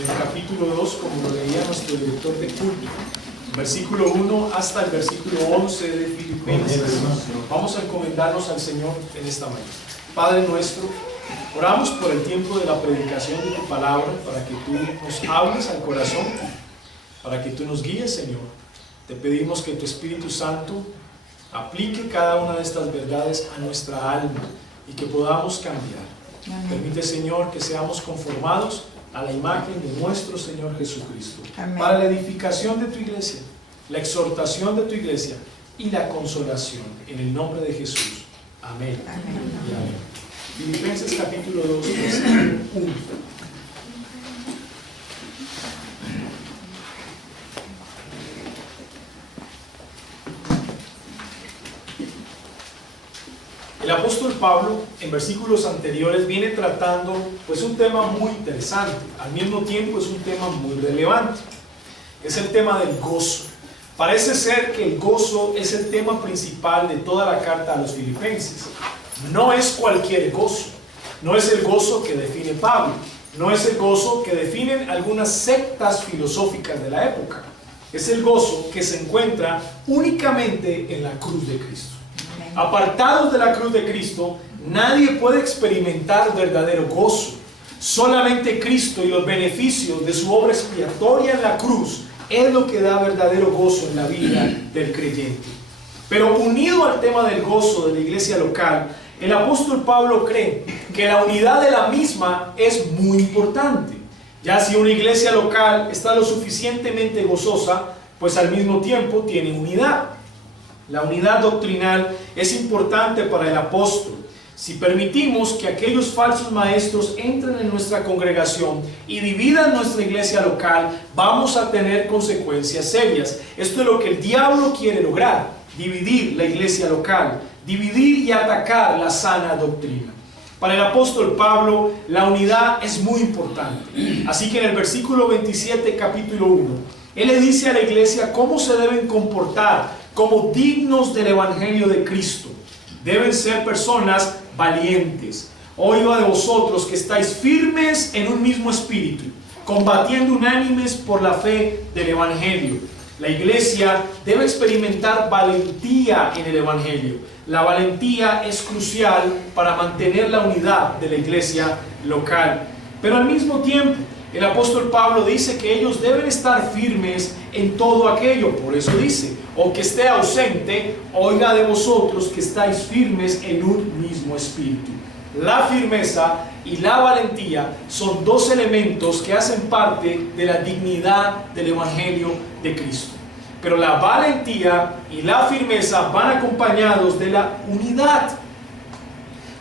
en el capítulo 2, como lo leía nuestro director de culto, versículo 1 hasta el versículo 11 de Filipenses. Vamos a encomendarnos al Señor en esta mañana. Padre nuestro, oramos por el tiempo de la predicación de tu palabra, para que tú nos hables al corazón, para que tú nos guíes, Señor. Te pedimos que tu Espíritu Santo aplique cada una de estas verdades a nuestra alma y que podamos cambiar. Amén. Permite, Señor, que seamos conformados a la imagen de nuestro Señor Jesucristo. Amén. Para la edificación de tu iglesia, la exhortación de tu iglesia y la consolación. En el nombre de Jesús. Amén. Amén. Y amén. Filipenses capítulo 2, versículo 1. El apóstol Pablo, en versículos anteriores, viene tratando pues un tema muy interesante. Al mismo tiempo es un tema muy relevante. Es el tema del gozo. Parece ser que el gozo es el tema principal de toda la carta a los filipenses. No es cualquier gozo. No es el gozo que define Pablo. No es el gozo que definen algunas sectas filosóficas de la época. Es el gozo que se encuentra únicamente en la cruz de Cristo. Apartados de la cruz de Cristo, nadie puede experimentar verdadero gozo. Solamente Cristo y los beneficios de su obra expiatoria en la cruz es lo que da verdadero gozo en la vida del creyente. Pero unido al tema del gozo de la iglesia local, el apóstol Pablo cree que la unidad de la misma es muy importante. Ya si una iglesia local está lo suficientemente gozosa, pues al mismo tiempo tiene unidad. La unidad doctrinal es importante para el apóstol. Si permitimos que aquellos falsos maestros entren en nuestra congregación y dividan nuestra iglesia local, vamos a tener consecuencias serias. Esto es lo que el diablo quiere lograr: dividir la iglesia local, dividir y atacar la sana doctrina. Para el apóstol Pablo, la unidad es muy importante. Así que en el versículo 27, capítulo 1, él le dice a la iglesia cómo se deben comportar como dignos del evangelio de Cristo. Deben ser personas valientes. Oigo de vosotros que estáis firmes en un mismo espíritu, combatiendo unánimes por la fe del evangelio. La iglesia debe experimentar valentía en el evangelio. La valentía es crucial para mantener la unidad de la iglesia local. Pero al mismo tiempo, el apóstol Pablo dice que ellos deben estar firmes en todo aquello. Por eso dice: o que esté ausente, oiga de vosotros que estáis firmes en un mismo espíritu. La firmeza y la valentía son dos elementos que hacen parte de la dignidad del evangelio de Cristo. Pero la valentía y la firmeza van acompañados de la unidad.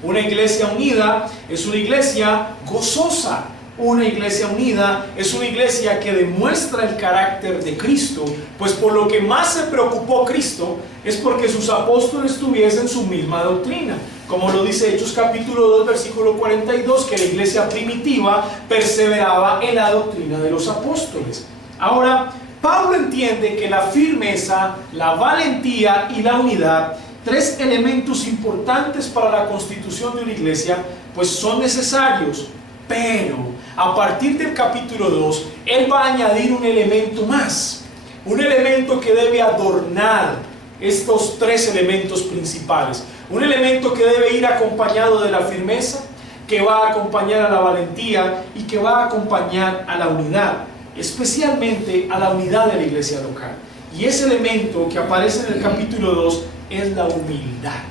Una iglesia unida es una iglesia gozosa. Una iglesia unida es una iglesia que demuestra el carácter de Cristo, pues por lo que más se preocupó Cristo es porque sus apóstoles tuviesen su misma doctrina. Como lo dice Hechos capítulo 2, versículo 42, que la iglesia primitiva perseveraba en la doctrina de los apóstoles. Ahora, Pablo entiende que la firmeza, la valentía y la unidad, tres elementos importantes para la constitución de una iglesia, pues son necesarios. Pero a partir del capítulo 2, él va a añadir un elemento más. Un elemento que debe adornar estos tres elementos principales. Un elemento que debe ir acompañado de la firmeza, que va a acompañar a la valentía y que va a acompañar a la unidad. Especialmente a la unidad de la iglesia local. Y ese elemento que aparece en el capítulo 2 es la humildad.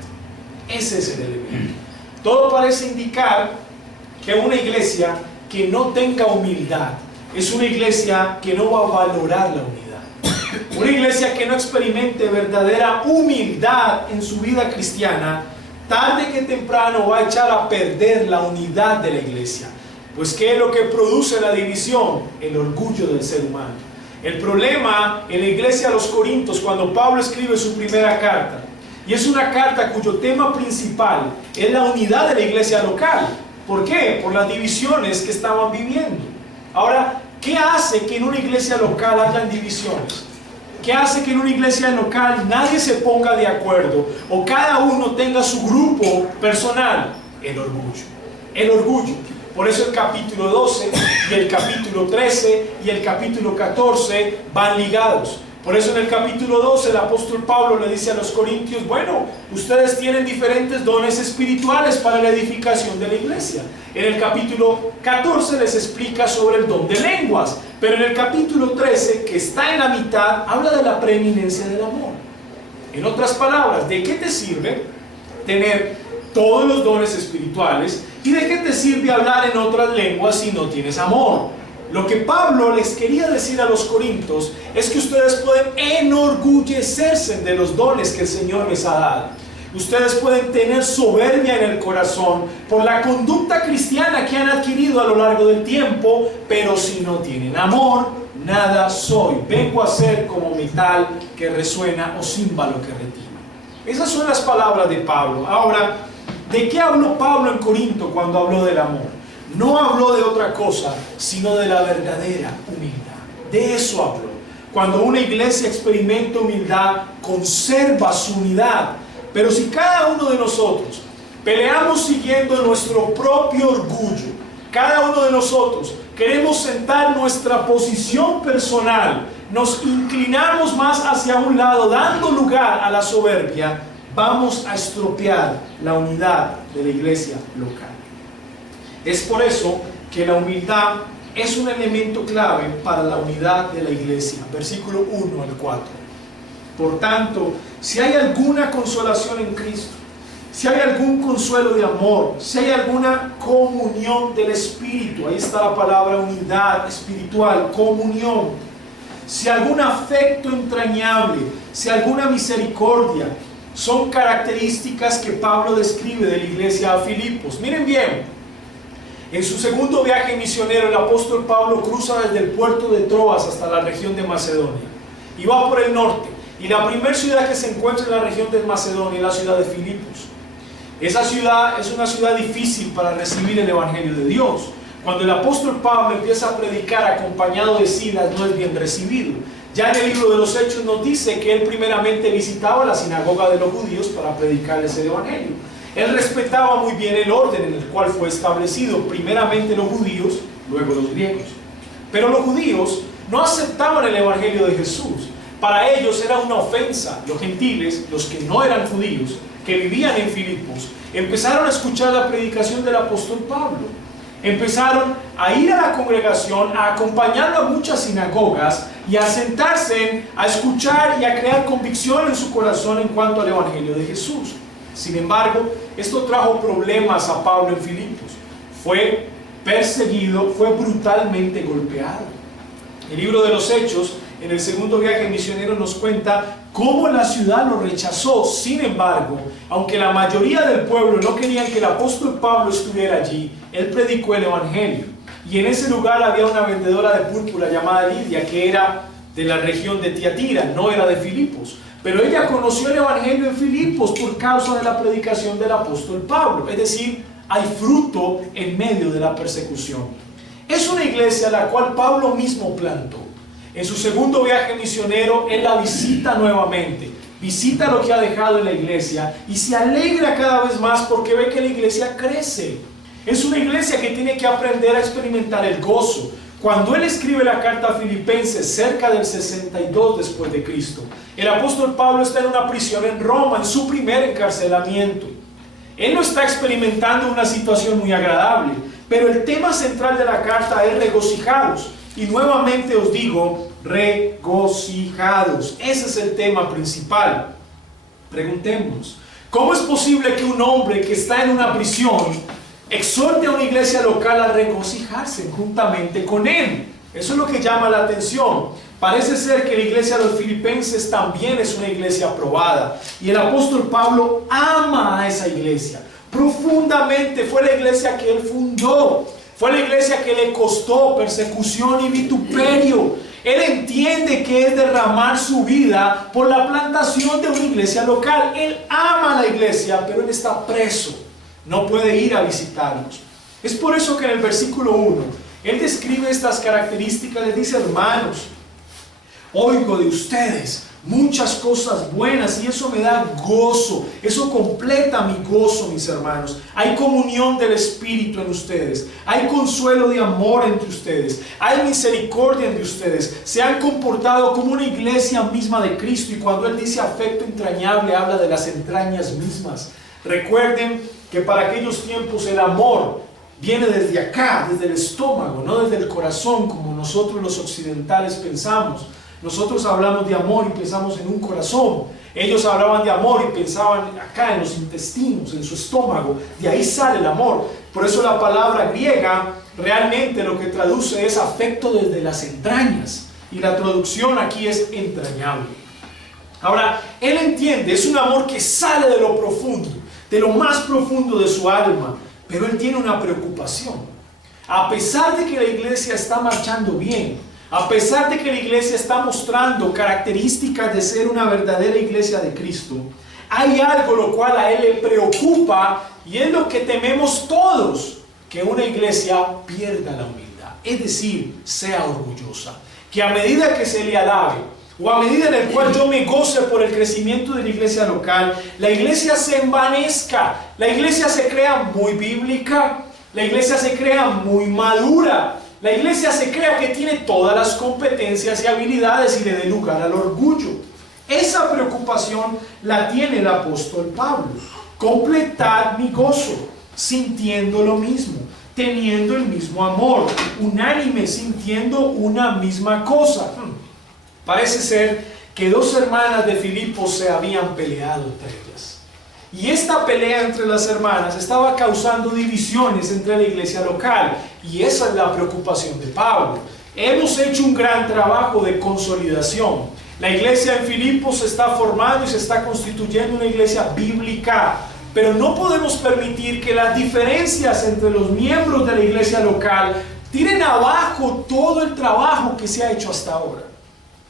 Ese es el elemento. Todo parece indicar que una iglesia que no tenga humildad es una iglesia que no va a valorar la unidad. Una iglesia que no experimente verdadera humildad en su vida cristiana, tarde que temprano va a echar a perder la unidad de la iglesia. Pues ¿qué es lo que produce la división? El orgullo del ser humano. El problema en la iglesia de los Corintios, cuando Pablo escribe su primera carta, y es una carta cuyo tema principal es la unidad de la iglesia local. ¿Por qué? Por las divisiones que estaban viviendo. Ahora, ¿qué hace que en una iglesia local hayan divisiones? ¿Qué hace que en una iglesia local nadie se ponga de acuerdo o cada uno tenga su grupo personal? El orgullo. El orgullo. Por eso el capítulo 12 y el capítulo 13 y el capítulo 14 van ligados. Por eso en el capítulo 12 el apóstol Pablo le dice a los corintios, bueno, ustedes tienen diferentes dones espirituales para la edificación de la iglesia. En el capítulo 14 les explica sobre el don de lenguas, pero en el capítulo 13, que está en la mitad, habla de la preeminencia del amor. En otras palabras, ¿de qué te sirve tener todos los dones espirituales y de qué te sirve hablar en otras lenguas si no tienes amor? Lo que Pablo les quería decir a los corintios es que ustedes pueden enorgullecerse de los dones que el Señor les ha dado. Ustedes pueden tener soberbia en el corazón por la conducta cristiana que han adquirido a lo largo del tiempo, pero si no tienen amor, nada soy. Vengo a ser como metal que resuena o címbalo que retina. Esas son las palabras de Pablo. Ahora, ¿de qué habló Pablo en Corinto cuando habló del amor? No habló de otra cosa, sino de la verdadera humildad. De eso habló. Cuando una iglesia experimenta humildad, conserva su unidad. Pero si cada uno de nosotros peleamos siguiendo nuestro propio orgullo, cada uno de nosotros queremos sentar nuestra posición personal, nos inclinamos más hacia un lado, dando lugar a la soberbia, vamos a estropear la unidad de la iglesia local. Es por eso que la humildad es un elemento clave para la unidad de la iglesia. Versículo 1 al 4. Por tanto, si hay alguna consolación en Cristo, si hay algún consuelo de amor, si hay alguna comunión del Espíritu, ahí está la palabra unidad espiritual, comunión, si algún afecto entrañable, si alguna misericordia, son características que Pablo describe de la iglesia a Filipos. Miren bien. En su segundo viaje misionero, el apóstol Pablo cruza desde el puerto de Troas hasta la región de Macedonia y va por el norte. Y la primera ciudad que se encuentra en la región de Macedonia es la ciudad de Filipos. Esa ciudad es una ciudad difícil para recibir el evangelio de Dios. Cuando el apóstol Pablo empieza a predicar acompañado de Silas, no es bien recibido. Ya en el libro de los Hechos nos dice que él primeramente visitaba la sinagoga de los judíos para predicarles el evangelio. Él respetaba muy bien el orden en el cual fue establecido, primeramente los judíos, luego los griegos. Pero los judíos no aceptaban el evangelio de Jesús. Para ellos era una ofensa. Los gentiles, los que no eran judíos, que vivían en Filipos, empezaron a escuchar la predicación del apóstol Pablo. Empezaron a ir a la congregación, a acompañarlo a muchas sinagogas y a sentarse a escuchar y a crear convicción en su corazón en cuanto al evangelio de Jesús. Sin embargo, esto trajo problemas a Pablo en Filipos. Fue perseguido, fue brutalmente golpeado. El libro de los Hechos, en el segundo viaje misionero, nos cuenta cómo la ciudad lo rechazó. Sin embargo, aunque la mayoría del pueblo no querían que el apóstol Pablo estuviera allí, él predicó el evangelio. Y en ese lugar había una vendedora de púrpura llamada Lidia, que era de la región de Tiatira, no era de Filipos. Pero ella conoció el evangelio en Filipos por causa de la predicación del apóstol Pablo. Es decir, hay fruto en medio de la persecución. Es una iglesia la cual Pablo mismo plantó. En su segundo viaje misionero, él la visita nuevamente. Visita lo que ha dejado en la iglesia y se alegra cada vez más porque ve que la iglesia crece. Es una iglesia que tiene que aprender a experimentar el gozo. Cuando él escribe la carta a Filipenses cerca del 62 después de Cristo, el apóstol Pablo está en una prisión en Roma, en su primer encarcelamiento. Él no está experimentando una situación muy agradable, pero el tema central de la carta es regocijados. Y nuevamente os digo, regocijados. Ese es el tema principal. Preguntémonos, ¿cómo es posible que un hombre que está en una prisión exhorte a una iglesia local a regocijarse juntamente con él? Eso es lo que llama la atención. Parece ser que la iglesia de los filipenses también es una iglesia aprobada. Y el apóstol Pablo ama a esa iglesia. Profundamente fue la iglesia que él fundó. Fue la iglesia que le costó persecución y vituperio. Él entiende que es derramar su vida por la plantación de una iglesia local. Él ama a la iglesia, pero él está preso. No puede ir a visitarlos. Es por eso que en el versículo 1, él describe estas características. Les dice: hermanos, Oigo de ustedes muchas cosas buenas y eso me da gozo. Eso completa mi gozo, mis hermanos. Hay comunión del Espíritu en ustedes. Hay consuelo de amor entre ustedes. Hay misericordia entre ustedes. Se han comportado como una iglesia misma de Cristo. Y cuando Él dice afecto entrañable, habla de las entrañas mismas. Recuerden que para aquellos tiempos el amor viene desde acá, desde el estómago, no desde el corazón, como nosotros los occidentales pensamos. Nosotros hablamos de amor y pensamos en un corazón. Ellos hablaban de amor y pensaban acá en los intestinos, en su estómago. De ahí sale el amor. Por eso la palabra griega realmente lo que traduce es afecto desde las entrañas. Y la traducción aquí es entrañable. Ahora, él entiende, es un amor que sale de lo profundo, de lo más profundo de su alma. Pero él tiene una preocupación. A pesar de que la iglesia está marchando bien, a pesar de que la iglesia está mostrando características de ser una verdadera iglesia de Cristo, hay algo lo cual a él le preocupa y es lo que tememos todos, que una iglesia pierda la humildad, es decir, sea orgullosa, que a medida que se le alabe o a medida en el cual yo me goce por el crecimiento de la iglesia local, la iglesia se envanezca, la iglesia se crea muy bíblica, la iglesia se crea muy madura, la iglesia se crea que tiene todas las competencias y habilidades y le dé lugar al orgullo. Esa preocupación la tiene el apóstol Pablo. Completar mi gozo, sintiendo lo mismo, teniendo el mismo amor, unánime, sintiendo una misma cosa. Parece ser que dos hermanas de Filipos se habían peleado entre ellas. Y esta pelea entre las hermanas estaba causando divisiones entre la iglesia local. Y esa es la preocupación de Pablo. Hemos hecho un gran trabajo de consolidación. La iglesia en Filipos se está formando y se está constituyendo una iglesia bíblica. Pero no podemos permitir que las diferencias entre los miembros de la iglesia local tiren abajo todo el trabajo que se ha hecho hasta ahora.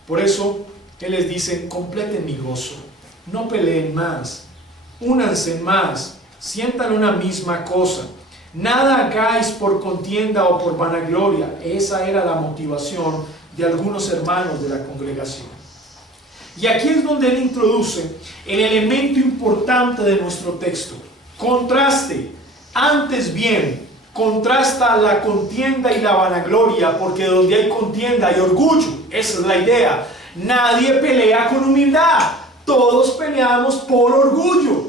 Por eso, Él les dice, completen mi gozo, no peleen más, únanse más, sientan una misma cosa, nada hagáis por contienda o por vanagloria. Esa era la motivación de algunos hermanos de la congregación. Y aquí es donde Él introduce el elemento importante de nuestro texto. Contraste, antes bien, contrasta la contienda y la vanagloria, porque donde hay contienda hay orgullo. Esa es la idea. Nadie pelea con humildad. Todos peleamos por orgullo.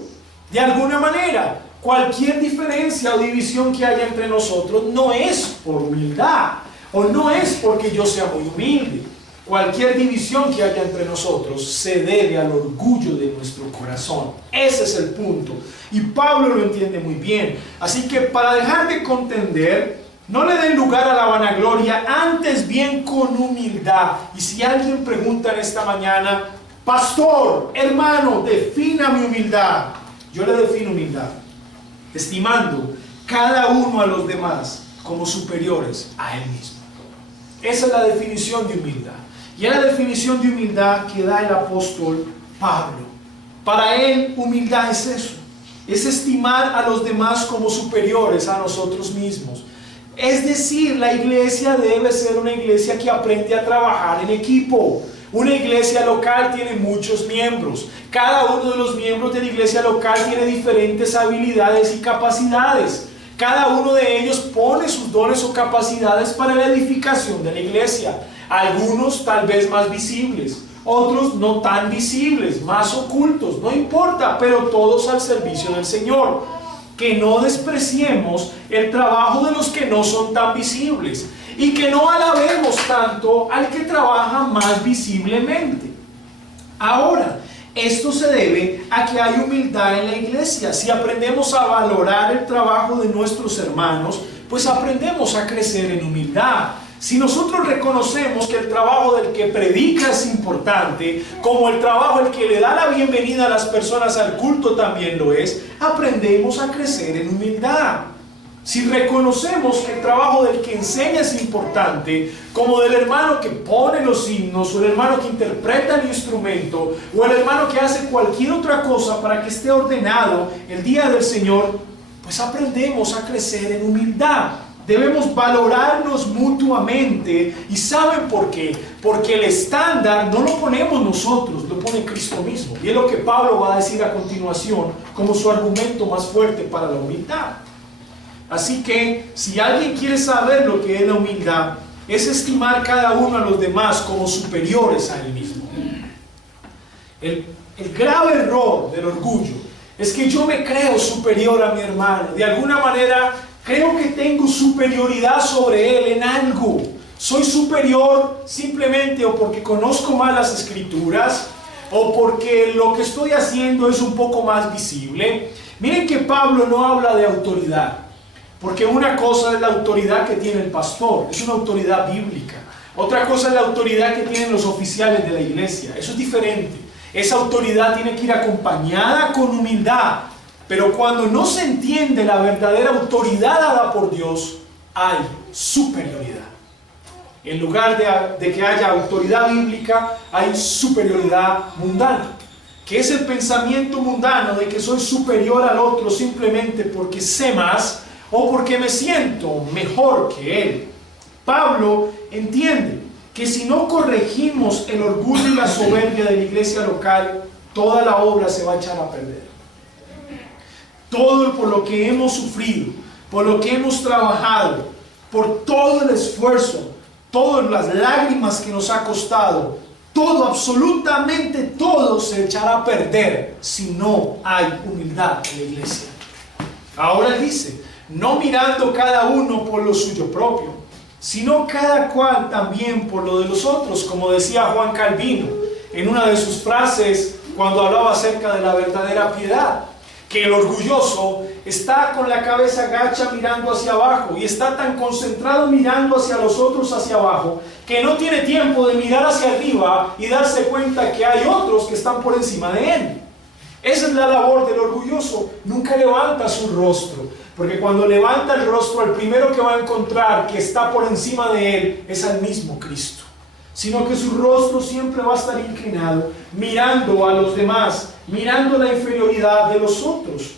De alguna manera, cualquier diferencia o división que haya entre nosotros no es por humildad, o no es porque yo sea muy humilde. Cualquier división que haya entre nosotros se debe al orgullo de nuestro corazón. Ese es el punto. Y Pablo lo entiende muy bien. Así que para dejar de contender, no le den lugar a la vanagloria, antes bien con humildad. Y si alguien pregunta en esta mañana, pastor, hermano, defina mi humildad. Yo le defino humildad, estimando cada uno a los demás como superiores a él mismo. Esa es la definición de humildad. Y es la definición de humildad que da el apóstol Pablo. Para él, humildad es eso. Es estimar a los demás como superiores a nosotros mismos. Es decir, la iglesia debe ser una iglesia que aprende a trabajar en equipo. Una iglesia local tiene muchos miembros. Cada uno de los miembros de la iglesia local tiene diferentes habilidades y capacidades. Cada uno de ellos pone sus dones o capacidades para la edificación de la iglesia. Algunos tal vez más visibles, otros no tan visibles, más ocultos, no importa, pero todos al servicio del Señor. Que no despreciemos el trabajo de los que no son tan visibles y que no alabemos tanto al que trabaja más visiblemente. Ahora, esto se debe a que hay humildad en la iglesia. Si aprendemos a valorar el trabajo de nuestros hermanos, pues aprendemos a crecer en humildad. Si nosotros reconocemos que el trabajo del que predica es importante, como el trabajo el que le da la bienvenida a las personas al culto también lo es, aprendemos a crecer en humildad. Si reconocemos que el trabajo del que enseña es importante, como del hermano que pone los himnos, o el hermano que interpreta el instrumento, o el hermano que hace cualquier otra cosa para que esté ordenado el día del Señor, pues aprendemos a crecer en humildad. debemos valorarnos mutuamente. ¿Y saben por qué? Porque el estándar no lo ponemos nosotros, lo pone Cristo mismo. Y es lo que Pablo va a decir a continuación como su argumento más fuerte para la humildad. Así que si alguien quiere saber lo que es la humildad, es estimar cada uno a los demás como superiores a él mismo. El grave error del orgullo es que yo me creo superior a mi hermano. De alguna manera creo que tengo superioridad sobre él en algo. Soy superior simplemente o porque conozco más las escrituras o porque lo que estoy haciendo es un poco más visible. Miren que Pablo no habla de autoridad, porque una cosa es la autoridad que tiene el pastor, es una autoridad bíblica. Otra cosa es la autoridad que tienen los oficiales de la iglesia, eso es diferente. Esa autoridad tiene que ir acompañada con humildad, pero cuando no se entiende la verdadera autoridad dada por Dios, hay superioridad. En lugar de que haya autoridad bíblica, hay superioridad mundana, que es el pensamiento mundano de que soy superior al otro simplemente porque sé más o porque me siento mejor que él. Pablo entiende que si no corregimos el orgullo y la soberbia de la iglesia local, toda la obra se va a echar a perder. Todo por lo que hemos sufrido, por lo que hemos trabajado, por todo el esfuerzo, todas las lágrimas que nos ha costado, todo, absolutamente todo se echará a perder si no hay humildad en la iglesia. Ahora él dice, no mirando cada uno por lo suyo propio, sino cada cual también por lo de los otros, como decía Juan Calvino en una de sus frases cuando hablaba acerca de la verdadera piedad, que el orgulloso está con la cabeza gacha mirando hacia abajo y está tan concentrado mirando hacia los otros hacia abajo que no tiene tiempo de mirar hacia arriba y darse cuenta que hay otros que están por encima de él. Esa es la labor del orgulloso, nunca levanta su rostro, porque cuando levanta el rostro, el primero que va a encontrar que está por encima de él es al mismo Cristo, sino que su rostro siempre va a estar inclinado, mirando a los demás, mirando la inferioridad de los otros.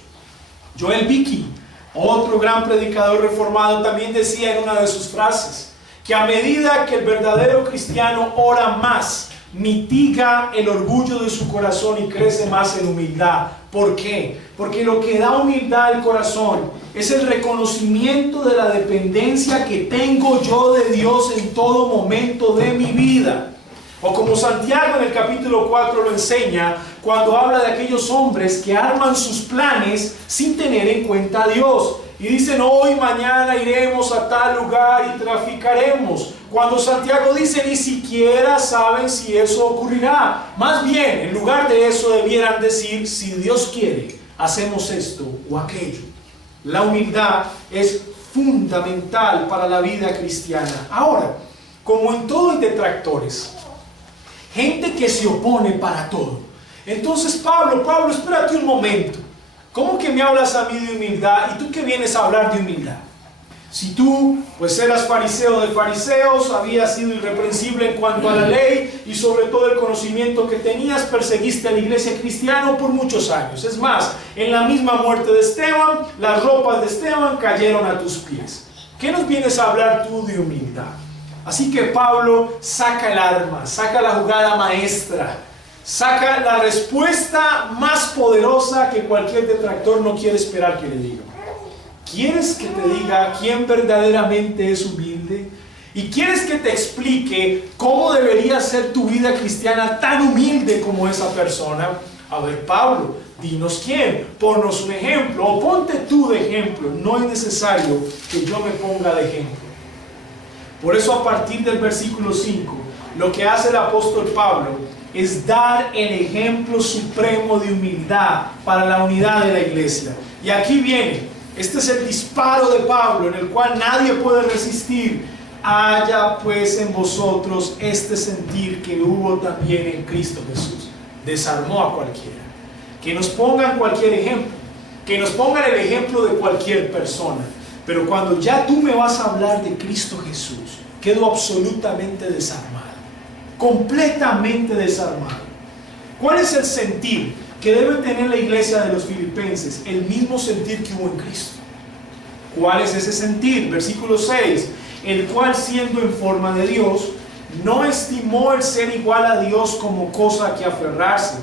Joel Vicky, otro gran predicador reformado, también decía en una de sus frases, que a medida que el verdadero cristiano ora más, mitiga el orgullo de su corazón y crece más en humildad. ¿Por qué? Porque lo que da humildad al corazón es el reconocimiento de la dependencia que tengo yo de Dios en todo momento de mi vida. O como Santiago en el capítulo 4 lo enseña, cuando habla de aquellos hombres que arman sus planes sin tener en cuenta a Dios. Y dicen, hoy, mañana iremos a tal lugar y traficaremos. Cuando Santiago dice, ni siquiera saben si eso ocurrirá. Más bien, en lugar de eso debieran decir, si Dios quiere, hacemos esto o aquello. La humildad es fundamental para la vida cristiana. Ahora, como en todo hay detractores, gente que se opone para todo. Entonces Pablo, espérate un momento. ¿Cómo que me hablas a mí de humildad? ¿Y tú qué vienes a hablar de humildad? Si tú, pues eras fariseo de fariseos, habías sido irreprensible en cuanto a la ley y sobre todo el conocimiento que tenías, perseguiste a la iglesia cristiana por muchos años. Es más, en la misma muerte de Esteban, las ropas de Esteban cayeron a tus pies. ¿Qué nos vienes a hablar tú de humildad? Así que Pablo saca el arma, saca la jugada maestra, saca la respuesta más poderosa que cualquier detractor no quiere esperar que le diga. ¿Quieres que te diga quién verdaderamente es humilde? ¿Y quieres que te explique cómo debería ser tu vida cristiana tan humilde como esa persona? A ver, Pablo, dinos quién, ponnos un ejemplo, o ponte tú de ejemplo. No es necesario que yo me ponga de ejemplo. Por eso a partir del versículo 5, lo que hace el apóstol Pablo es dar el ejemplo supremo de humildad para la unidad de la iglesia. Y aquí viene. Este es el disparo de Pablo, en el cual nadie puede resistir. Haya pues en vosotros este sentir que hubo también en Cristo Jesús. Desarmó a cualquiera. Que nos pongan cualquier ejemplo. Que nos pongan el ejemplo de cualquier persona. Pero cuando ya tú me vas a hablar de Cristo Jesús, quedo absolutamente desarmado. Completamente desarmado. ¿Cuál es el sentir que debe tener la iglesia de los filipenses? El mismo sentir que hubo en Cristo. ¿Cuál es ese sentir? Versículo 6, el cual siendo en forma de Dios, no estimó el ser igual a Dios como cosa a que aferrarse,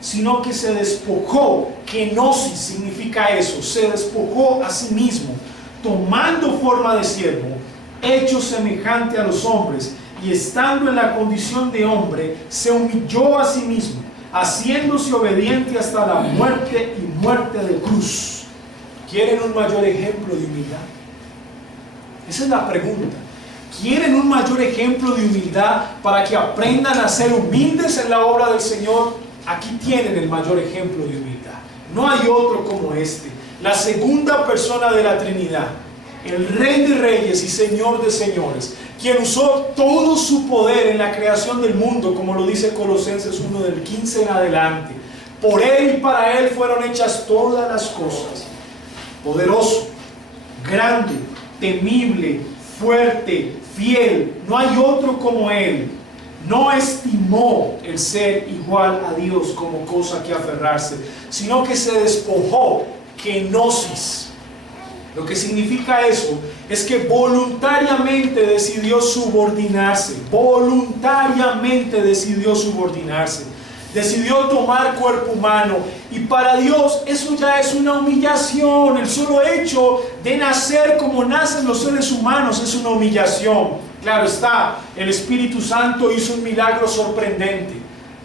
sino que se despojó. Kenosis significa eso, se despojó a sí mismo, tomando forma de siervo, hecho semejante a los hombres, y estando en la condición de hombre, se humilló a sí mismo, haciéndose obediente hasta la muerte y muerte de cruz. ¿Quieren un mayor ejemplo de humildad? Esa es la pregunta. ¿Quieren un mayor ejemplo de humildad para que aprendan a ser humildes en la obra del Señor? Aquí tienen el mayor ejemplo de humildad. No hay otro como este. La segunda persona de la Trinidad, el Rey de Reyes y Señor de Señores, quien usó todo su poder en la creación del mundo, como lo dice Colosenses 1 del 15 en adelante. Por Él y para Él fueron hechas todas las cosas. Poderoso, grande, temible, fuerte, fiel. No hay otro como Él. No estimó el ser igual a Dios como cosa que aferrarse, sino que se despojó. Kenosis. Lo que significa eso es que voluntariamente decidió subordinarse. Voluntariamente decidió subordinarse. Decidió tomar cuerpo humano. Y para Dios eso ya es una humillación. El solo hecho de nacer como nacen los seres humanos es una humillación. Claro está, el Espíritu Santo hizo un milagro sorprendente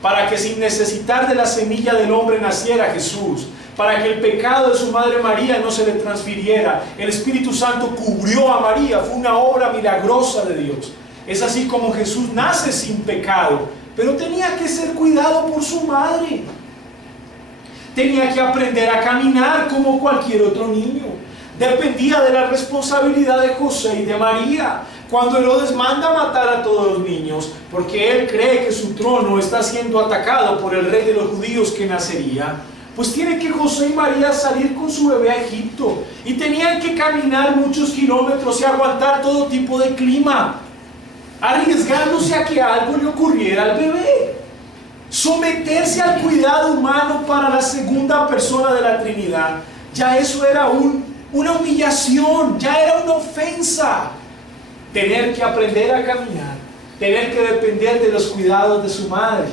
para que sin necesitar de la semilla del hombre naciera Jesús. Para que el pecado de su madre María no se le transfiriera. El Espíritu Santo cubrió a María. Fue una obra milagrosa de Dios. Es así como Jesús nace sin pecado. Pero tenía que ser cuidado por su madre. Tenía que aprender a caminar como cualquier otro niño. Dependía de la responsabilidad de José y de María. Cuando Herodes manda matar a todos los niños, porque él cree que su trono está siendo atacado por el rey de los judíos que nacería, pues tiene que José y María salir con su bebé a Egipto. Y tenían que caminar muchos kilómetros y aguantar todo tipo de clima, arriesgándose a que algo le ocurriera al bebé. Someterse al cuidado humano para la segunda persona de la Trinidad, ya eso era una humillación, ya era una ofensa. Tener que aprender a caminar, tener que depender de los cuidados de su madre,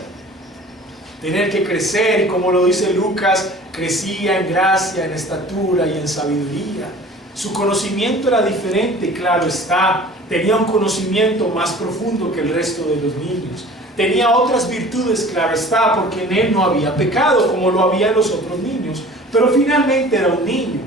tener que crecer, y como lo dice Lucas, crecía en gracia, en estatura y en sabiduría. Su conocimiento era diferente, claro está. Tenía un conocimiento más profundo que el resto de los niños. Tenía otras virtudes, claro está, porque en él no había pecado, como lo había en los otros niños. Pero finalmente era un niño.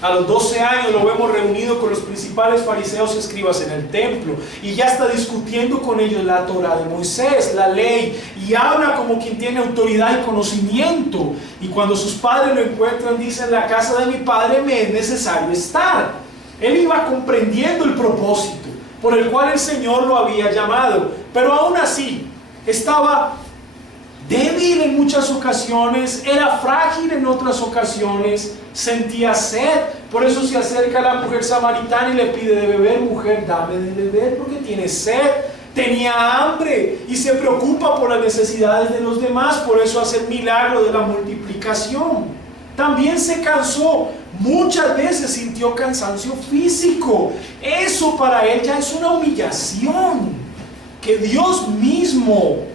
A los 12 años lo vemos reunido con los principales fariseos y escribas en el templo, y ya está discutiendo con ellos la Torá de Moisés, la ley, y habla como quien tiene autoridad y conocimiento. Y cuando sus padres lo encuentran, dice: en la casa de mi padre me es necesario estar. Él iba comprendiendo el propósito por el cual el Señor lo había llamado, pero aún así estaba débil en muchas ocasiones, era frágil en otras ocasiones, sentía sed. Por eso se acerca a la mujer samaritana y le pide de beber: mujer, dame de beber porque tiene sed. Tenía hambre y se preocupa por las necesidades de los demás. Por eso hace el milagro de la multiplicación. También se cansó, muchas veces sintió cansancio físico. Eso para él ya es una humillación. Que Dios mismo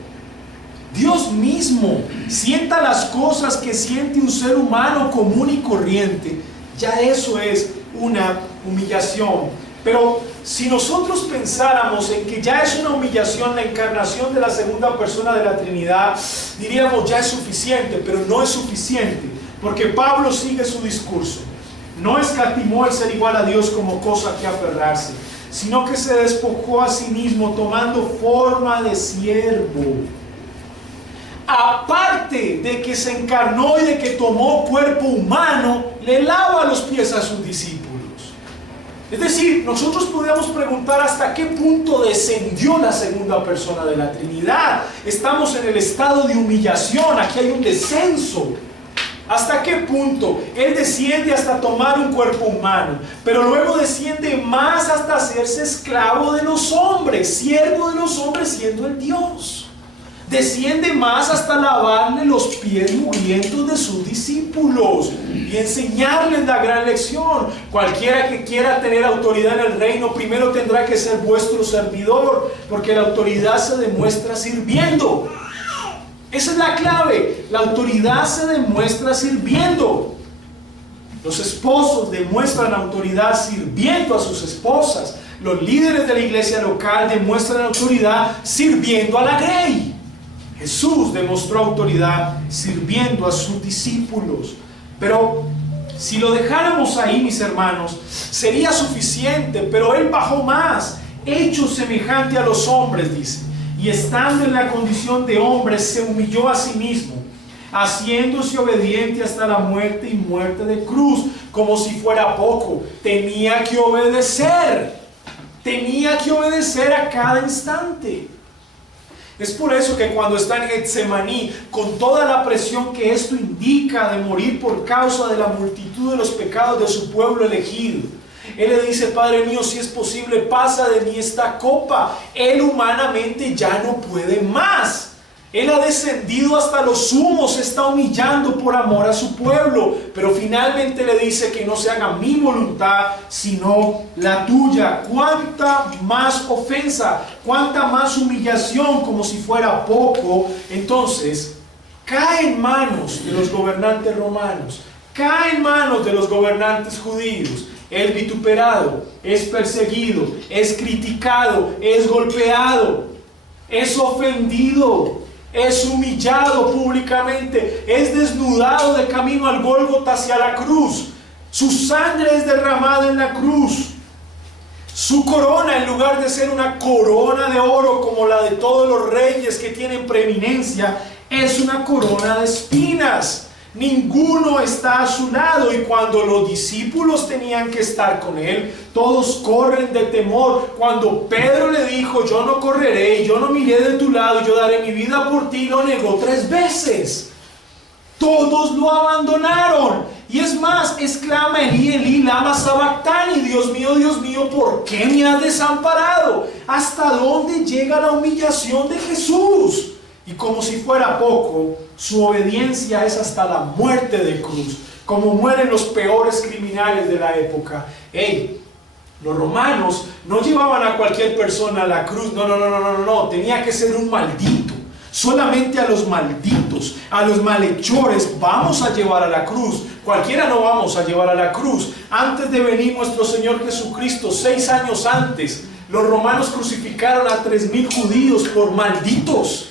sienta las cosas que siente un ser humano común y corriente, ya eso es una humillación. Pero si nosotros pensáramos en que ya es una humillación la encarnación de la segunda persona de la Trinidad, diríamos ya es suficiente, pero no es suficiente, porque Pablo sigue su discurso. No escatimó el ser igual a Dios como cosa que aferrarse, sino que se despojó a sí mismo tomando forma de siervo. Aparte de que se encarnó y de que tomó cuerpo humano, le lava los pies a sus discípulos. Es decir, nosotros podemos preguntar hasta qué punto descendió la segunda persona de la Trinidad. Estamos en el estado de humillación, aquí hay un descenso. ¿Hasta qué punto? Él desciende hasta tomar un cuerpo humano, pero luego desciende más hasta hacerse esclavo de los hombres, siervo de los hombres siendo el Dios. Desciende más hasta lavarle los pies mugrientos de sus discípulos y enseñarles la gran lección. Cualquiera que quiera tener autoridad en el reino, primero tendrá que ser vuestro servidor, porque la autoridad se demuestra sirviendo. Esa es la clave. La autoridad se demuestra sirviendo. Los esposos demuestran autoridad sirviendo a sus esposas. Los líderes de la iglesia local demuestran autoridad sirviendo a la grey. Jesús demostró autoridad sirviendo a sus discípulos. Pero si lo dejáramos ahí, mis hermanos, sería suficiente. Pero Él bajó más, hecho semejante a los hombres, dice. Y estando en la condición de hombre, se humilló a sí mismo, haciéndose obediente hasta la muerte y muerte de cruz. Como si fuera poco, tenía que obedecer. Tenía que obedecer a cada instante. Es por eso que cuando está en Getsemaní, con toda la presión que esto indica de morir por causa de la multitud de los pecados de su pueblo elegido, Él le dice: Padre mío, si es posible, pasa de mí esta copa. Él humanamente ya no puede más. Él ha descendido hasta los sumos, se está humillando por amor a su pueblo, pero finalmente le dice que no se haga mi voluntad, sino la tuya. Cuánta más ofensa, cuánta más humillación, como si fuera poco. Entonces, cae en manos de los gobernantes romanos, cae en manos de los gobernantes judíos. Es vituperado, es perseguido, es criticado, es golpeado, es ofendido, es humillado públicamente, es desnudado de camino al Gólgota hacia la cruz. Su sangre es derramada en la cruz. Su corona, en lugar de ser una corona de oro como la de todos los reyes que tienen preeminencia, es una corona de espinas. Ninguno está a su lado, y cuando los discípulos tenían que estar con Él, todos corren de temor. Cuando Pedro le dijo: yo no correré, y yo no miré de tu lado, y yo daré mi vida por ti, lo negó 3 veces. Todos lo abandonaron. Y es más, exclama: Elí, Elí, lama sabactani, Dios mío, ¿por qué me has desamparado? ¿Hasta dónde llega la humillación de Jesús? Y como si fuera poco, su obediencia es hasta la muerte de cruz, como mueren los peores criminales de la época. Los romanos no llevaban a cualquier persona a la cruz, no, tenía que ser un maldito. Solamente a los malditos, a los malhechores vamos a llevar a la cruz. Cualquiera no vamos a llevar a la cruz. Antes de venir nuestro Señor Jesucristo, 6 años antes, los romanos crucificaron a 3,000 judíos por malditos.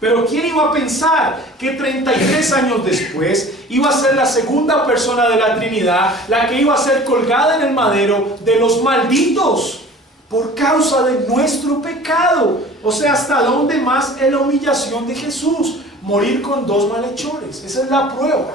Pero ¿quién iba a pensar que 33 años después iba a ser la segunda persona de la Trinidad la que iba a ser colgada en el madero de los malditos por causa de nuestro pecado? O sea, ¿hasta dónde más es la humillación de Jesús? Morir con 2 malhechores. Esa es la prueba.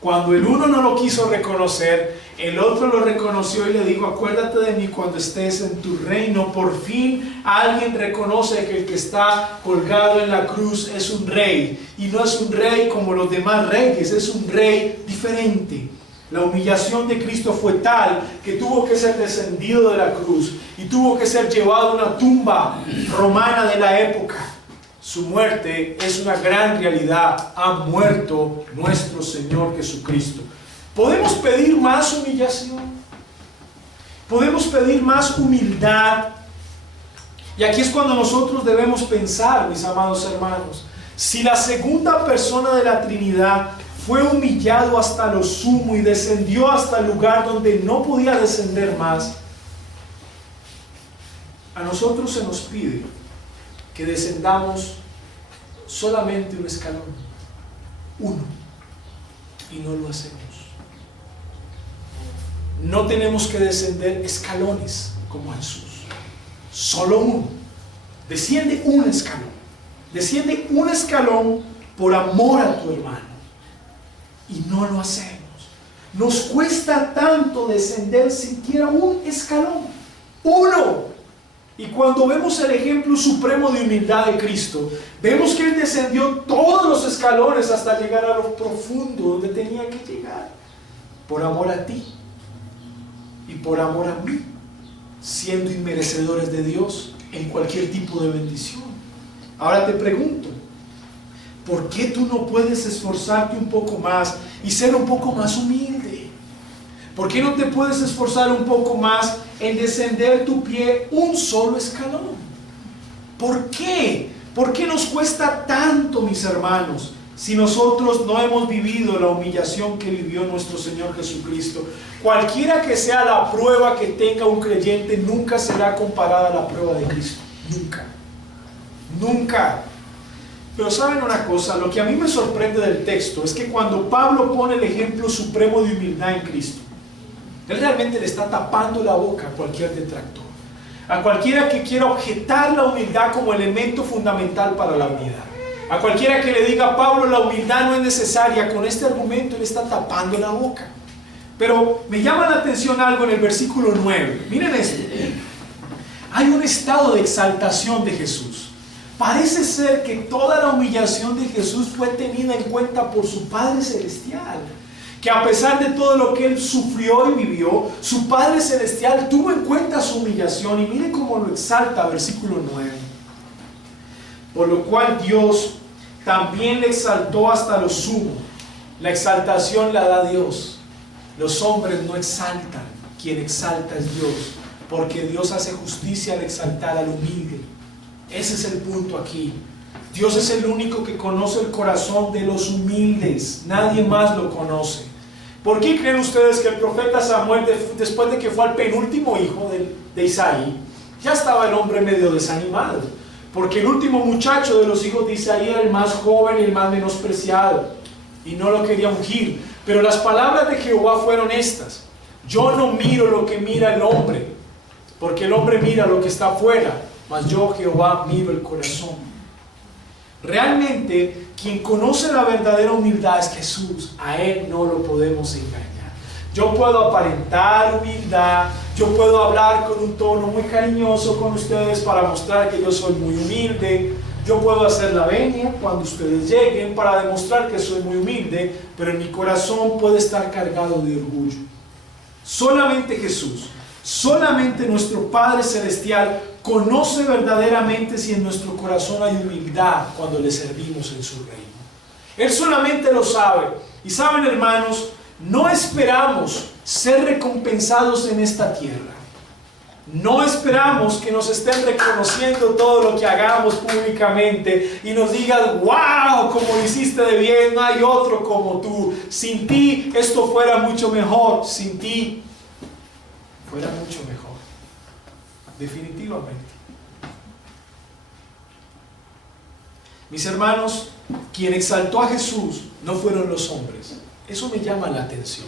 Cuando el uno no lo quiso reconocer, el otro lo reconoció y le dijo: acuérdate de mí cuando estés en tu reino. Por fin alguien reconoce que el que está colgado en la cruz es un rey, y no es un rey como los demás reyes, es un rey diferente. La humillación de Cristo fue tal que tuvo que ser descendido de la cruz y tuvo que ser llevado a una tumba romana de la época. Su muerte es una gran realidad. Ha muerto nuestro Señor Jesucristo. ¿Podemos pedir más humillación? ¿Podemos pedir más humildad? Y aquí es cuando nosotros debemos pensar, mis amados hermanos, si la segunda persona de la Trinidad fue humillado hasta lo sumo y descendió hasta el lugar donde no podía descender más, a nosotros se nos pide que descendamos solamente un escalón, uno, y no lo hacemos. No tenemos que descender escalones como Jesús, solo uno. Desciende un escalón por amor a tu hermano, y no lo hacemos. Nos cuesta tanto descender siquiera un escalón, uno. Y cuando vemos el ejemplo supremo de humildad de Cristo, vemos que Él descendió todos los escalones hasta llegar a lo profundo donde tenía que llegar, por amor a ti y por amor a mí, siendo inmerecedores de Dios en cualquier tipo de bendición. Ahora te pregunto, ¿por qué tú no puedes esforzarte un poco más y ser un poco más humilde? ¿Por qué no te puedes esforzar un poco más en descender tu pie un solo escalón? ¿Por qué? ¿Por qué nos cuesta tanto, mis hermanos, si nosotros no hemos vivido la humillación que vivió nuestro Señor Jesucristo? Cualquiera que sea la prueba que tenga un creyente, nunca será comparada a la prueba de Cristo. Nunca. Nunca. Pero ¿saben una cosa? Lo que a mí me sorprende del texto es que cuando Pablo pone el ejemplo supremo de humildad en Cristo, él realmente le está tapando la boca a cualquier detractor, a cualquiera que quiera objetar la humildad como elemento fundamental para la unidad, a cualquiera que le diga a Pablo la humildad no es necesaria. Con este argumento él está tapando la boca. Pero me llama la atención algo en el versículo 9. Miren esto. Hay un estado de exaltación de Jesús. Parece ser que toda la humillación de Jesús fue tenida en cuenta por su Padre Celestial. Que a pesar de todo lo que Él sufrió y vivió, su Padre Celestial tuvo en cuenta su humillación. Y miren cómo lo exalta, versículo 9. Por lo cual Dios también le exaltó hasta lo sumo. La exaltación la da Dios. Los hombres no exaltan. Quien exalta es Dios. Porque Dios hace justicia al exaltar al humilde. Ese es el punto aquí. Dios es el único que conoce el corazón de los humildes. Nadie más lo conoce. ¿Por qué creen ustedes que el profeta Samuel, después de que fue el penúltimo hijo de Isaí, ya estaba el hombre medio desanimado? Porque el último muchacho de los hijos de Isaí era el más joven y el más menospreciado, y no lo quería ungir. Pero las palabras de Jehová fueron estas: yo no miro lo que mira el hombre, porque el hombre mira lo que está afuera, mas yo, Jehová, miro el corazón. Realmente, quien conoce la verdadera humildad es Jesús. A Él no lo podemos engañar. Yo puedo aparentar humildad, yo puedo hablar con un tono muy cariñoso con ustedes para mostrar que yo soy muy humilde. Yo puedo hacer la venia cuando ustedes lleguen para demostrar que soy muy humilde, pero en mi corazón puede estar cargado de orgullo. Solamente Jesús, solamente nuestro Padre Celestial conoce verdaderamente si en nuestro corazón hay humildad cuando le servimos en su reino. Él solamente lo sabe. Y saben, hermanos, no esperamos ser recompensados en esta tierra. No esperamos que nos estén reconociendo todo lo que hagamos públicamente y nos digan: wow, como lo hiciste de bien, no hay otro como tú. Sin ti esto fuera mucho mejor. Sin ti fuera mucho mejor. Definitivamente. Mis hermanos, quien exaltó a Jesús no fueron los hombres. Eso me llama la atención.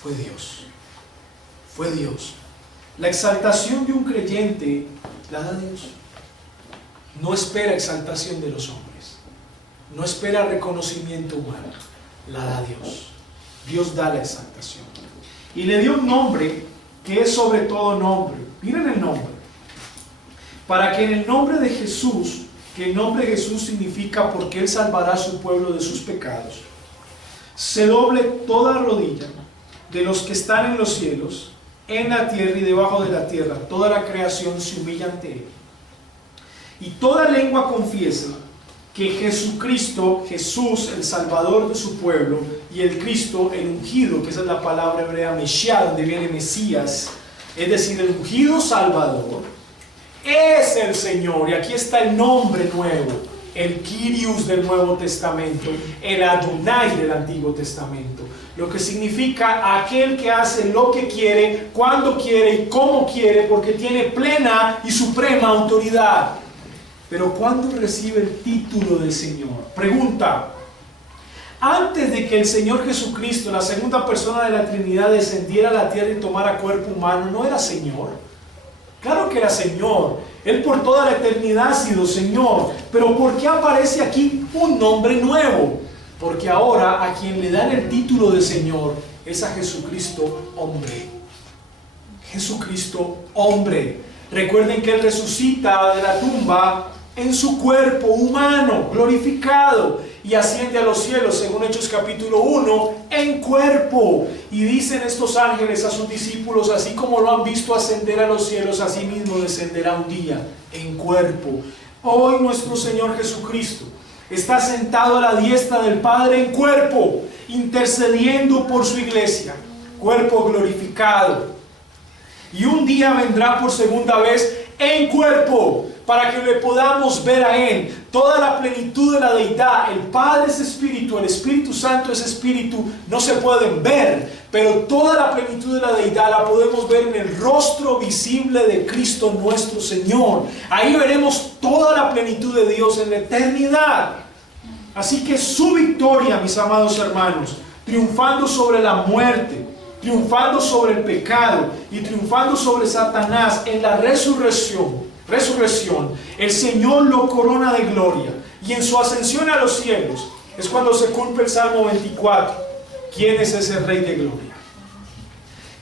Fue Dios. Fue Dios. La exaltación de un creyente la da Dios. No espera exaltación de los hombres. No espera reconocimiento humano. La da Dios. Dios da la exaltación. Y le dio un nombre que es sobre todo nombre. Miren el nombre. Para que en el nombre de Jesús, que el nombre de Jesús significa porque Él salvará a su pueblo de sus pecados, se doble toda rodilla de los que están en los cielos, en la tierra y debajo de la tierra. Toda la creación se humilla ante Él. Y toda lengua confiese que Jesucristo, Jesús, el Salvador de su pueblo, y el Cristo, el ungido, que esa es la palabra hebrea Mesías, donde viene Mesías, es decir, el ungido Salvador, es el Señor. Y aquí está el nombre nuevo, el Kyrios del Nuevo Testamento, el Adonai del Antiguo Testamento, lo que significa aquel que hace lo que quiere, cuando quiere y cómo quiere, porque tiene plena y suprema autoridad. Pero ¿cuándo recibe el título de Señor? Pregunta: antes de que el Señor Jesucristo, la segunda persona de la Trinidad, descendiera a la tierra y tomara cuerpo humano, ¿no era Señor? Claro que era Señor. Él por toda la eternidad ha sido Señor. Pero ¿por qué aparece aquí un nombre nuevo? Porque ahora a quien le dan el título de Señor es a Jesucristo hombre. Jesucristo hombre. Recuerden que Él resucita de la tumba en su cuerpo humano, glorificado, y asciende a los cielos, según Hechos capítulo 1, en cuerpo. Y dicen estos ángeles a sus discípulos: así como lo han visto ascender a los cielos, así mismo descenderá un día en cuerpo. Hoy nuestro Señor Jesucristo está sentado a la diestra del Padre en cuerpo, intercediendo por su iglesia, cuerpo glorificado. Y un día vendrá por segunda vez en cuerpo, para que le podamos ver a Él. Toda la plenitud de la deidad, el Padre es Espíritu, el Espíritu Santo es Espíritu, no se pueden ver, pero toda la plenitud de la deidad la podemos ver en el rostro visible de Cristo nuestro Señor. Ahí veremos toda la plenitud de Dios en la eternidad. Así que su victoria, mis amados hermanos, triunfando sobre la muerte, triunfando sobre el pecado y triunfando sobre Satanás en la resurrección, el Señor lo corona de gloria, y en su ascensión a los cielos es cuando se cumple el Salmo 24. ¿Quién es ese Rey de gloria?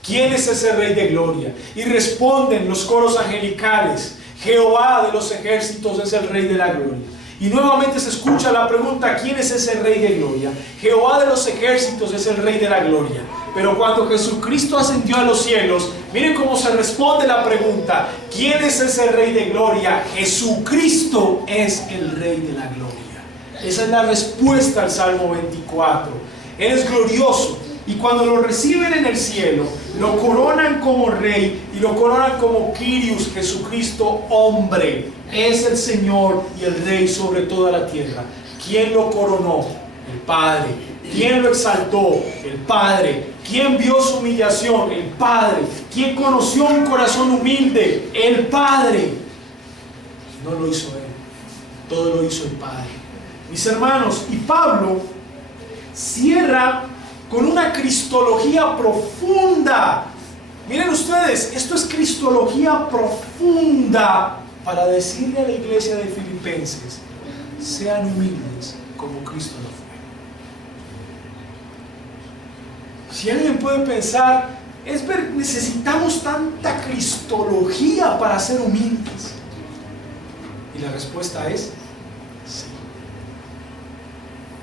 ¿Quién es ese Rey de gloria? Y responden los coros angelicales: Jehová de los ejércitos es el Rey de la gloria. Y nuevamente se escucha la pregunta: ¿quién es ese Rey de gloria? Jehová de los ejércitos es el Rey de la gloria. Pero cuando Jesucristo ascendió a los cielos, miren cómo se responde la pregunta: ¿quién es ese Rey de gloria? Jesucristo es el Rey de la gloria. Esa es la respuesta al Salmo 24. Él es glorioso, y cuando lo reciben en el cielo, lo coronan como Rey y lo coronan como Kyrios, Jesucristo hombre. Es el Señor y el Rey sobre toda la tierra. ¿Quién lo coronó? El Padre. ¿Quién lo exaltó? El Padre. ¿Quién vio su humillación? El Padre. ¿Quién conoció un corazón humilde? El Padre. No lo hizo Él, todo lo hizo el Padre. Mis hermanos, y Pablo cierra con una cristología profunda. Miren ustedes, esto es cristología profunda para decirle a la iglesia de Filipenses: sean humildes como Cristo lo fue. Si alguien puede pensar, necesitamos tanta cristología para ser humildes. Y la respuesta es sí.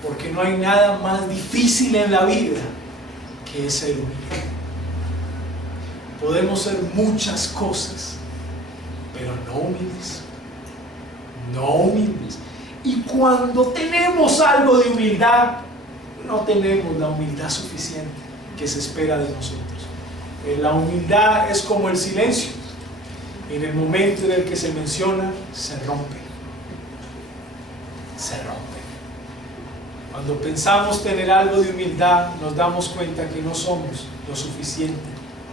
Porque no hay nada más difícil en la vida que ser humilde. Podemos ser muchas cosas, pero no humildes. No humildes. Y cuando tenemos algo de humildad, no tenemos la humildad suficiente que se espera de nosotros. La humildad es como el silencio. En el momento en el que se menciona, se rompe. Se rompe. Cuando pensamos tener algo de humildad, nos damos cuenta que no somos lo suficientemente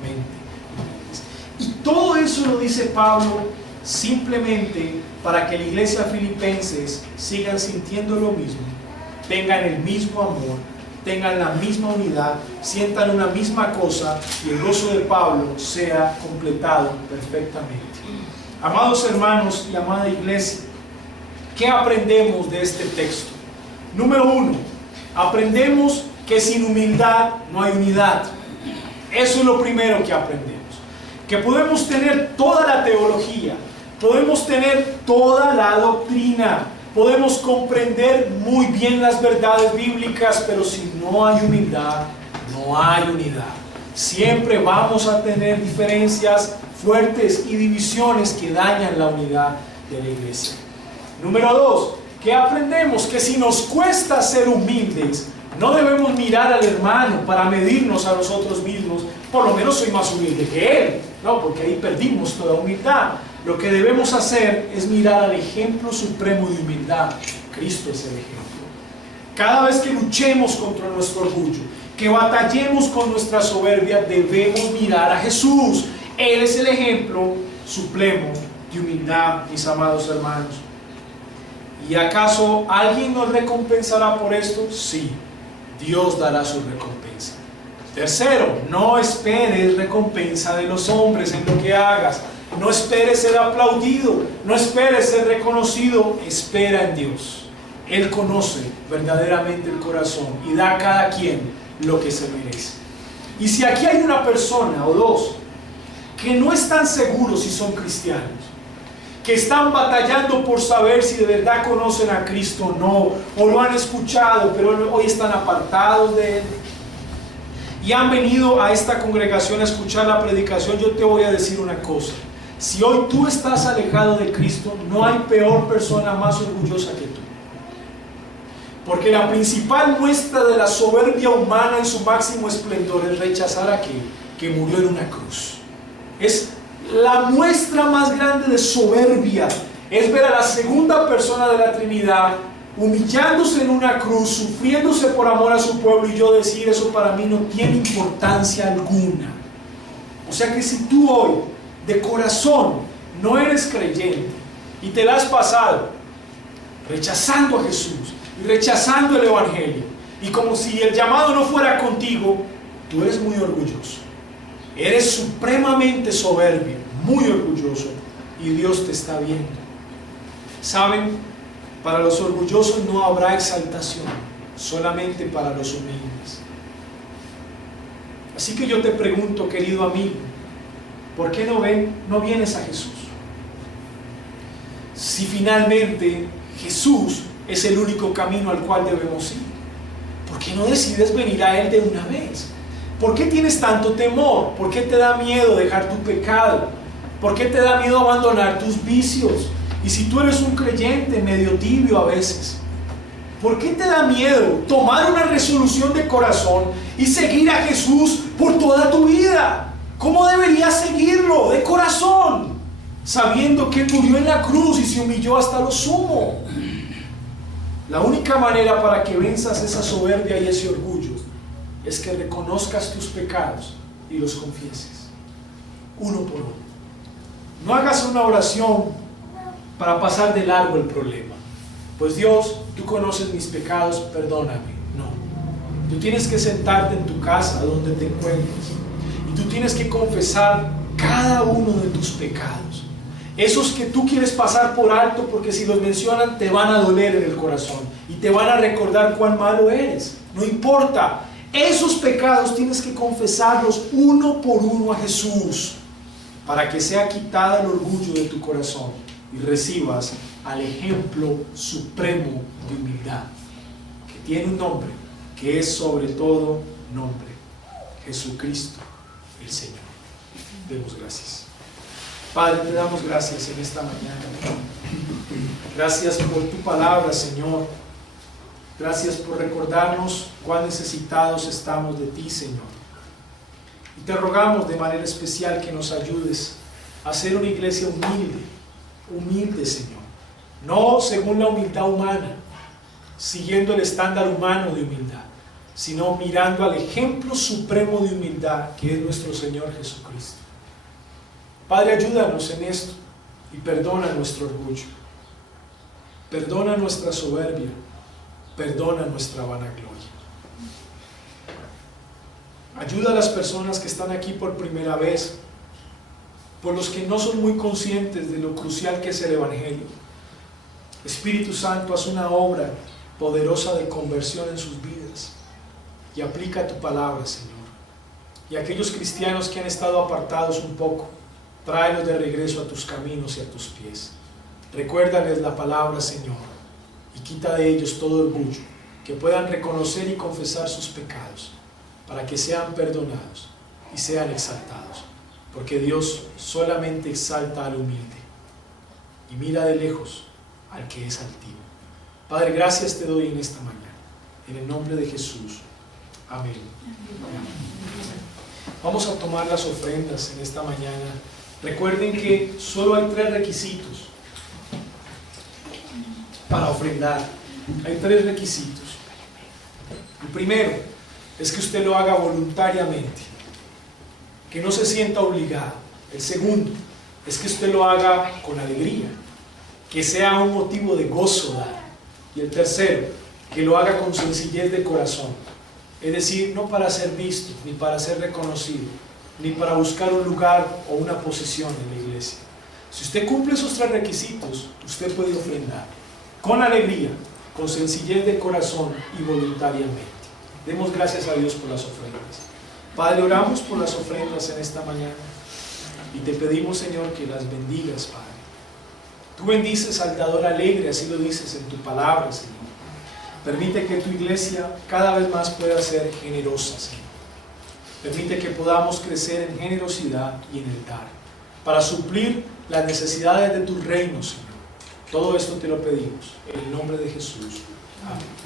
humildes. Y todo eso lo dice Pablo simplemente para que la iglesia filipenses sigan sintiendo lo mismo, tengan el mismo amor, tengan la misma unidad, sientan una misma cosa, y el gozo de Pablo sea completado perfectamente. Amados hermanos y amada iglesia, ¿qué aprendemos de este texto? Número 1, aprendemos que sin humildad no hay unidad. Eso es lo primero que aprendemos. Que podemos tener toda la teología, podemos tener toda la doctrina, podemos comprender muy bien las verdades bíblicas, pero si no hay humildad, no hay unidad. Siempre vamos a tener diferencias fuertes y divisiones que dañan la unidad de la iglesia. Número 2, ¿qué aprendemos? Que si nos cuesta ser humildes, no debemos mirar al hermano para medirnos a nosotros mismos. Por lo menos soy más humilde que él. No, porque ahí perdimos toda humildad. Lo que debemos hacer es mirar al ejemplo supremo de humildad. Cristo es el ejemplo. Cada vez que luchemos contra nuestro orgullo, que batallemos con nuestra soberbia, debemos mirar a Jesús. Él es el ejemplo supremo de humildad, mis amados hermanos. ¿Y acaso alguien nos recompensará por esto? Sí, Dios dará su recompensa. Tercero, no esperes recompensa de los hombres en lo que hagas. No esperes ser aplaudido, no esperes ser reconocido, espera en Dios. Él conoce verdaderamente el corazón y da a cada quien lo que se merece. Y si aquí hay una persona o dos que no están seguros si son cristianos, que están batallando por saber si de verdad conocen a Cristo o no, o lo han escuchado, pero hoy están apartados de Él, y han venido a esta congregación a escuchar la predicación, yo te voy a decir una cosa: Si hoy tú estás alejado de Cristo, no hay peor persona más orgullosa que tú. Porque la principal muestra de la soberbia humana en su máximo esplendor es rechazar a aquel que murió en una cruz. Es la muestra más grande de soberbia. Es ver a la segunda persona de la Trinidad humillándose en una cruz, sufriéndose por amor a su pueblo, y yo decir: eso para mí no tiene importancia alguna. O sea que si tú hoy de corazón no eres creyente y te la has pasado rechazando a Jesús y rechazando el Evangelio, y como si el llamado no fuera contigo, tú eres muy orgulloso, eres supremamente soberbio, muy orgulloso, y Dios te está viendo. ¿Saben? Para los orgullosos no habrá exaltación, solamente para los humildes. Así que yo te pregunto, querido amigo, ¿por qué no vienes a Jesús? Si finalmente Jesús es el único camino al cual debemos ir, ¿por qué no decides venir a Él de una vez? ¿Por qué tienes tanto temor? ¿Por qué te da miedo dejar tu pecado? ¿Por qué te da miedo abandonar tus vicios? Y si tú eres un creyente medio tibio a veces, ¿por qué te da miedo tomar una resolución de corazón y seguir a Jesús por toda tu vida? ¿Cómo deberías seguirlo? De corazón, sabiendo que Él murió en la cruz y se humilló hasta lo sumo. La única manera para que venzas esa soberbia y ese orgullo es que reconozcas tus pecados y los confieses, uno por uno. No hagas una oración para pasar de largo el problema. Pues Dios, tú conoces mis pecados, perdóname. No. Tú tienes que sentarte en tu casa, donde te encuentres, y tú tienes que confesar cada uno de tus pecados. Esos que tú quieres pasar por alto, porque si los mencionan te van a doler en el corazón y te van a recordar cuán malo eres. No importa. Esos pecados tienes que confesarlos uno por uno a Jesús, para que sea quitada el orgullo de tu corazón y recibas al ejemplo supremo de humildad, que tiene un nombre, que es sobre todo nombre: Jesucristo el Señor. Demos gracias. Padre, te damos gracias en esta mañana. Gracias por tu palabra, Señor. Gracias por recordarnos cuán necesitados estamos de ti, Señor. Y te rogamos de manera especial que nos ayudes a ser una iglesia humilde, humilde, Señor. No según la humildad humana, siguiendo el estándar humano de humildad, sino mirando al ejemplo supremo de humildad que es nuestro Señor Jesucristo. Padre, ayúdanos en esto y perdona nuestro orgullo, perdona nuestra soberbia, perdona nuestra vanagloria. Ayuda a las personas que están aquí por primera vez, por los que no son muy conscientes de lo crucial que es el Evangelio. Espíritu Santo, haz una obra poderosa de conversión en sus vidas y aplica tu palabra, Señor. Y aquellos cristianos que han estado apartados un poco, tráelos de regreso a tus caminos y a tus pies. Recuérdales la palabra, Señor, y quita de ellos todo orgullo, que puedan reconocer y confesar sus pecados, para que sean perdonados y sean exaltados, porque Dios solamente exalta al humilde y mira de lejos al que es altivo. Padre, gracias te doy en esta mañana, en el nombre de Jesús. Amén. Vamos a tomar las ofrendas en esta mañana. Recuerden que solo hay 3 requisitos para ofrendar. Hay 3 requisitos. El primero es que usted lo haga voluntariamente, que no se sienta obligado. El segundo es que usted lo haga con alegría, que sea un motivo de gozo dar. Y el tercero, que lo haga con sencillez de corazón, es decir, no para ser visto, ni para ser reconocido, ni para buscar un lugar o una posición en la iglesia. Si usted cumple esos 3 requisitos, usted puede ofrendar con alegría, con sencillez de corazón y voluntariamente. Demos gracias a Dios por las ofrendas. Padre, oramos por las ofrendas en esta mañana y te pedimos, Señor, que las bendigas, Padre. Tú bendices al dador alegre, así lo dices en tu palabra, Señor. Permite que tu iglesia cada vez más pueda ser generosa, Señor. Permite que podamos crecer en generosidad y en el dar. para suplir las necesidades de tu reino, Señor. Todo esto te lo pedimos en el nombre de Jesús. Amén.